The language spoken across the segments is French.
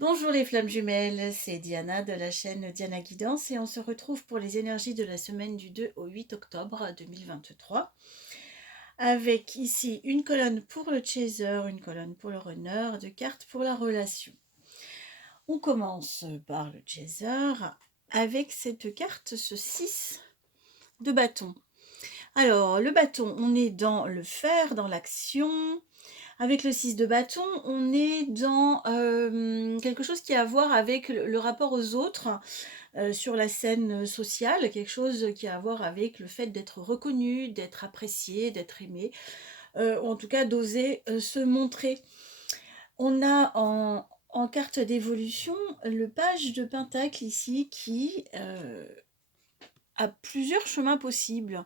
Bonjour les flammes jumelles, c'est Diana de la chaîne Diana Guidance et on se retrouve pour les énergies de la semaine du 2 au 8 octobre 2023 avec ici une colonne pour le chaser, une colonne pour le runner, deux cartes pour la relation. On commence par le chaser avec cette carte, ce 6 de bâton. Alors le bâton, on est dans le faire, dans l'action. Avec le 6 de bâton, on est dans quelque chose qui a à voir avec le rapport aux autres sur la scène sociale, quelque chose qui a à voir avec le fait d'être reconnu, d'être apprécié, d'être aimé, ou en tout cas d'oser se montrer. On a en carte d'évolution le page de Pentacle ici qui a plusieurs chemins possibles.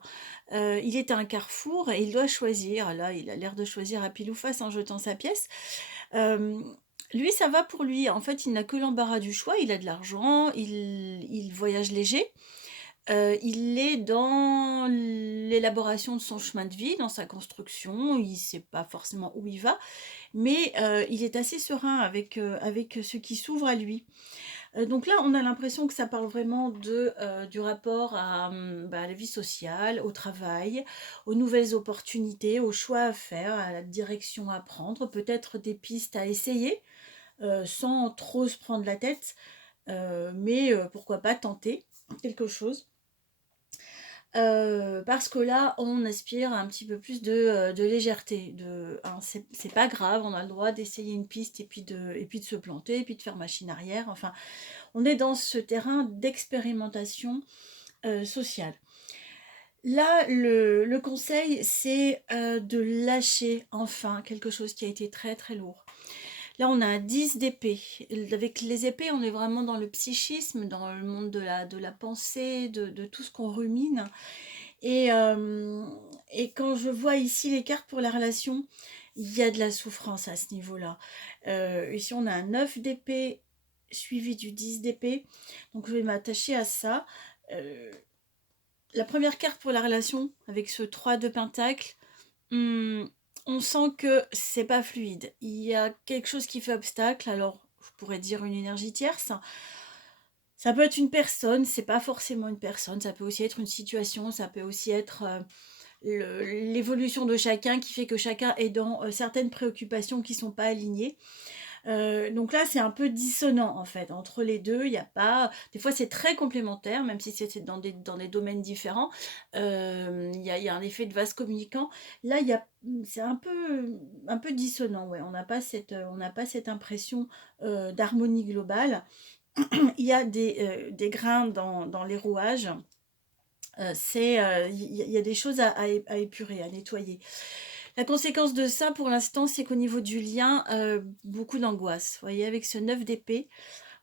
Il est à un carrefour et il doit choisir. Là, il a l'air de choisir à pile ou face en jetant sa pièce. Lui, ça va pour lui. En fait, il n'a que l'embarras du choix. Il a de l'argent, il voyage léger. Il est dans l'élaboration de son chemin de vie, dans sa construction. Il ne sait pas forcément où il va, mais il est assez serein avec ce qui s'ouvre à lui. Donc là, on a l'impression que ça parle vraiment du rapport à la vie sociale, au travail, aux nouvelles opportunités, aux choix à faire, à la direction à prendre, peut-être des pistes à essayer, sans trop se prendre la tête, mais pourquoi pas tenter quelque chose. Parce que là, on aspire à un petit peu plus de légèreté. Hein, c'est pas grave, on a le droit d'essayer une piste et puis de se planter, et puis de faire machine arrière. Enfin, on est dans ce terrain d'expérimentation sociale. Là, le conseil, c'est de lâcher enfin quelque chose qui a été très très lourd. Là, on a un 10 d'épée. Avec les épées, on est vraiment dans le psychisme, dans le monde de la pensée, de tout ce qu'on rumine. Et, euh, et quand je vois ici les cartes pour la relation, il y a de la souffrance à ce niveau-là. Ici, on a un 9 d'épée suivi du 10 d'épée. Donc, je vais m'attacher à ça. Euh, la première carte pour la relation, avec ce 3 de pentacle, hmm, on sent que c'est pas fluide. Il y a quelque chose qui fait obstacle. Alors, je pourrais dire une énergie tierce. Ça peut être une personne, c'est pas forcément une personne. Ça peut aussi être une situation, ça peut aussi être l'évolution de chacun qui fait que chacun est dans certaines préoccupations qui ne sont pas alignées. Donc là, c'est un peu dissonant en fait entre les deux. Il y a pas, des fois, c'est très complémentaire, même si c'est dans des domaines différents. Il y a un effet de vase communicant. Là, c'est un peu dissonant. Ouais, on n'a pas cette impression d'harmonie globale. Il y a des grains dans les rouages. Il y a des choses à épurer, à nettoyer. La conséquence de ça, pour l'instant, c'est qu'au niveau du lien, beaucoup d'angoisse. Vous voyez, avec ce 9 d'épée,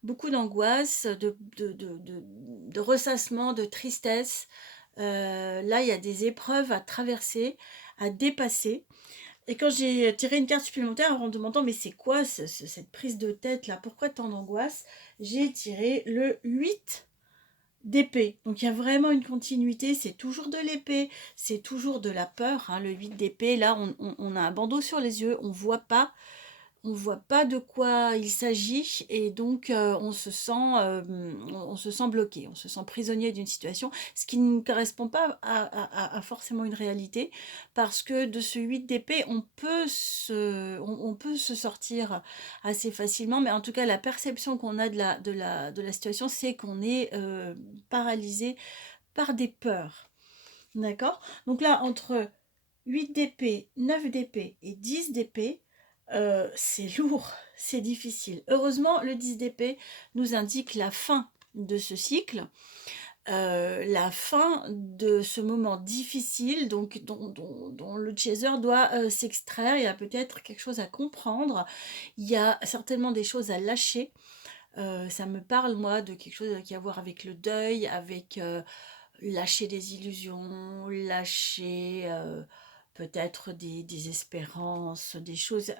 beaucoup d'angoisse, de ressassement, de tristesse. Là, il y a des épreuves à traverser, à dépasser. Et quand j'ai tiré une carte supplémentaire en me demandant mais c'est quoi cette prise de tête là, pourquoi tant d'angoisse, j'ai tiré le 8 d'épée. Donc il y a vraiment une continuité, c'est toujours de l'épée, c'est toujours de la peur. Hein. Le 8 d'épée, là on a un bandeau sur les yeux, on voit pas de quoi il s'agit et donc on se sent bloqué, on se sent prisonnier d'une situation, ce qui ne correspond pas à forcément une réalité, parce que de ce 8 d'épée, on peut se sortir assez facilement, mais en tout cas la perception qu'on a de la situation, c'est qu'on est paralysé par des peurs. D'accord. Donc là, entre 8 d'épée, 9 d'épée et 10 d'épée, c'est lourd, c'est difficile. Heureusement, le 10 d'épée nous indique la fin de ce cycle, la fin de ce moment difficile, donc dont le chaser doit s'extraire. Il y a peut-être quelque chose à comprendre, il y a certainement des choses à lâcher. Ça me parle, moi, de quelque chose qui a à voir avec le deuil, avec lâcher des illusions, lâcher peut-être des espérances, des choses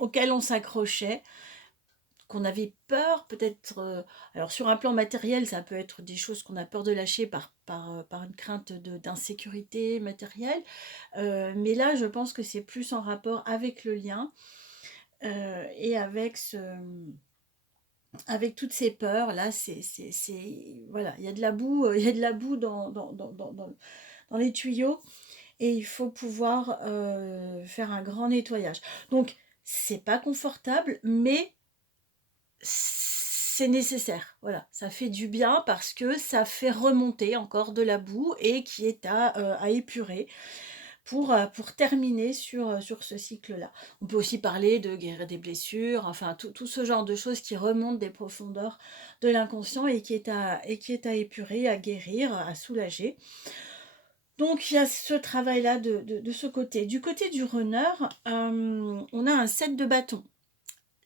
auxquelles on s'accrochait, qu'on avait peur, peut-être. Alors, sur un plan matériel, ça peut être des choses qu'on a peur de lâcher par une crainte d'insécurité matérielle. Mais là, je pense que c'est plus en rapport avec le lien et avec avec toutes ces peurs, là, voilà, il y a de la boue, il y a de la boue dans les tuyaux et il faut pouvoir faire un grand nettoyage. Donc, c'est pas confortable, mais c'est nécessaire. Voilà, ça fait du bien parce que ça fait remonter encore de la boue et qui est à épurer pour terminer sur ce cycle-là. On peut aussi parler de guérir des blessures, enfin tout ce genre de choses qui remontent des profondeurs de l'inconscient et qui est à épurer, à guérir, à soulager. Donc il y a ce travail-là de ce côté. Du côté du runner, on a un set de bâtons.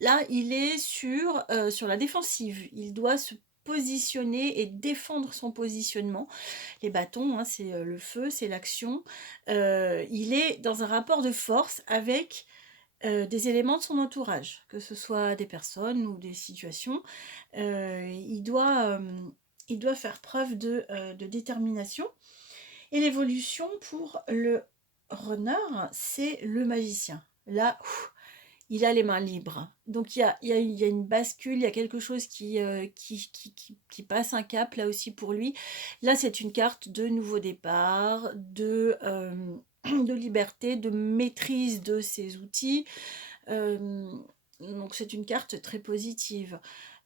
Là, il est sur la défensive. Il doit se positionner et défendre son positionnement. Les bâtons, hein, c'est le feu, c'est l'action. Il est dans un rapport de force avec des éléments de son entourage, que ce soit des personnes ou des situations. Il doit faire preuve de détermination. Et l'évolution pour le runner, c'est le magicien. Là, il a les mains libres. Donc il y a une bascule, il y a quelque chose qui passe un cap là aussi pour lui. Là, c'est une carte de nouveau départ, de liberté, de maîtrise de ses outils. Donc c'est une carte très positive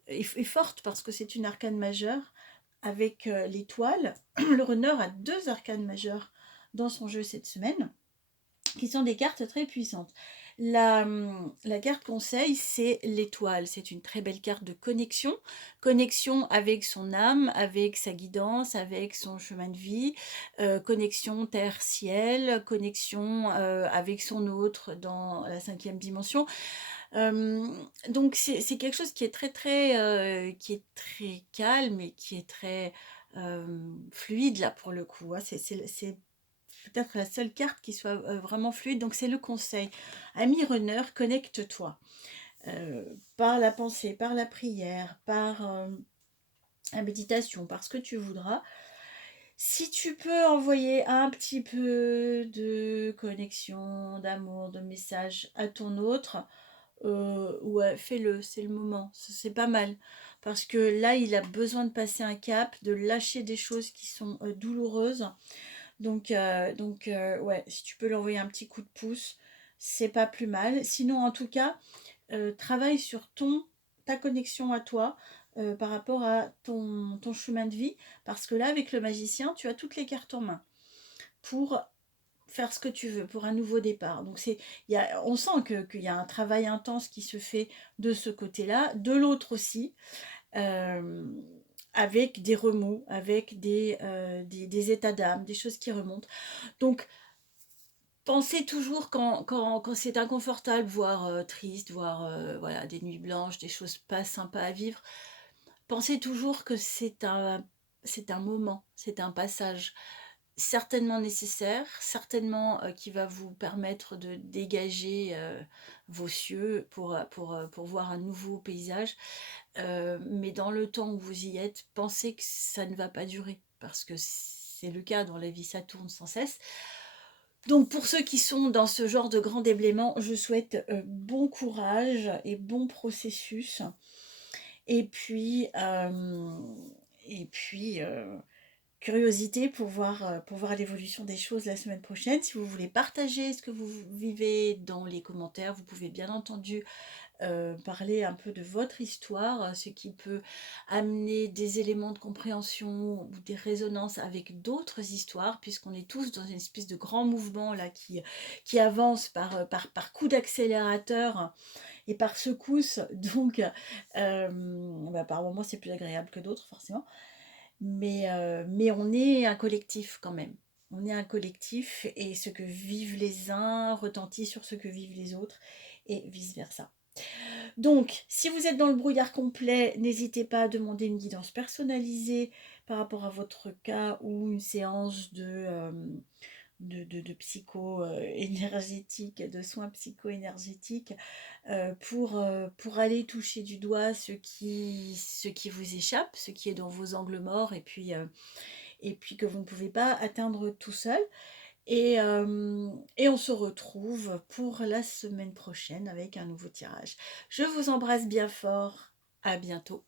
et forte parce que c'est une arcane majeure avec l'étoile. Le runner a 2 arcanes majeures dans son jeu cette semaine qui sont des cartes très puissantes. La carte conseil, c'est l'étoile. C'est une très belle carte de connexion. Connexion avec son âme, avec sa guidance, avec son chemin de vie. Connexion terre-ciel, connexion avec son autre dans la 5e dimension. Donc c'est quelque chose qui est très calme et qui est très fluide là pour le coup. Hein. C'est peut-être la seule carte qui soit vraiment fluide. Donc c'est le conseil. Ami runner, connecte-toi. Par la pensée, par la prière, par la méditation, par ce que tu voudras. Si tu peux envoyer un petit peu de connexion, d'amour, de message à ton autre, ouais, fais-le, c'est le moment, c'est pas mal. Parce que là, il a besoin de passer un cap, de lâcher des choses qui sont douloureuses. Ouais, si tu peux lui envoyer un petit coup de pouce, c'est pas plus mal. Sinon, en tout cas, travaille sur ta connexion à toi par rapport à ton chemin de vie. Parce que là, avec le magicien, tu as toutes les cartes en main pour faire ce que tu veux, pour un nouveau départ. Donc on sent qu'il y a un travail intense qui se fait de ce côté-là, de l'autre aussi. Euh, avec des remous, avec des états d'âme, des choses qui remontent. Donc, pensez toujours quand c'est inconfortable, voire triste, voire voilà, des nuits blanches, des choses pas sympas à vivre, pensez toujours que c'est un moment, c'est un passage certainement nécessaire, certainement qui va vous permettre de dégager vos cieux pour voir un nouveau paysage. Mais dans le temps où vous y êtes, pensez que ça ne va pas durer, parce que c'est le cas dans la vie, ça tourne sans cesse. Donc pour ceux qui sont dans ce genre de grand déblaiement, je souhaite bon courage et bon processus. Et puis, euh, et puis curiosité pour voir l'évolution des choses la semaine prochaine. Si vous voulez partager ce que vous vivez dans les commentaires, vous pouvez bien entendu parler un peu de votre histoire, ce qui peut amener des éléments de compréhension ou des résonances avec d'autres histoires, puisqu'on est tous dans une espèce de grand mouvement là qui avance par coup d'accélérateur et par secousse. Donc, par moments, c'est plus agréable que d'autres, forcément. Mais on est un collectif quand même. On est un collectif et ce que vivent les uns retentit sur ce que vivent les autres et vice-versa. Donc, si vous êtes dans le brouillard complet, n'hésitez pas à demander une guidance personnalisée par rapport à votre cas ou une séance de psycho énergétique, de soins psycho-énergétiques pour aller toucher du doigt ce qui vous échappe, ce qui est dans vos angles morts et puis que vous ne pouvez pas atteindre tout seul. Et on se retrouve pour la semaine prochaine avec un nouveau tirage. Je vous embrasse bien fort. À bientôt.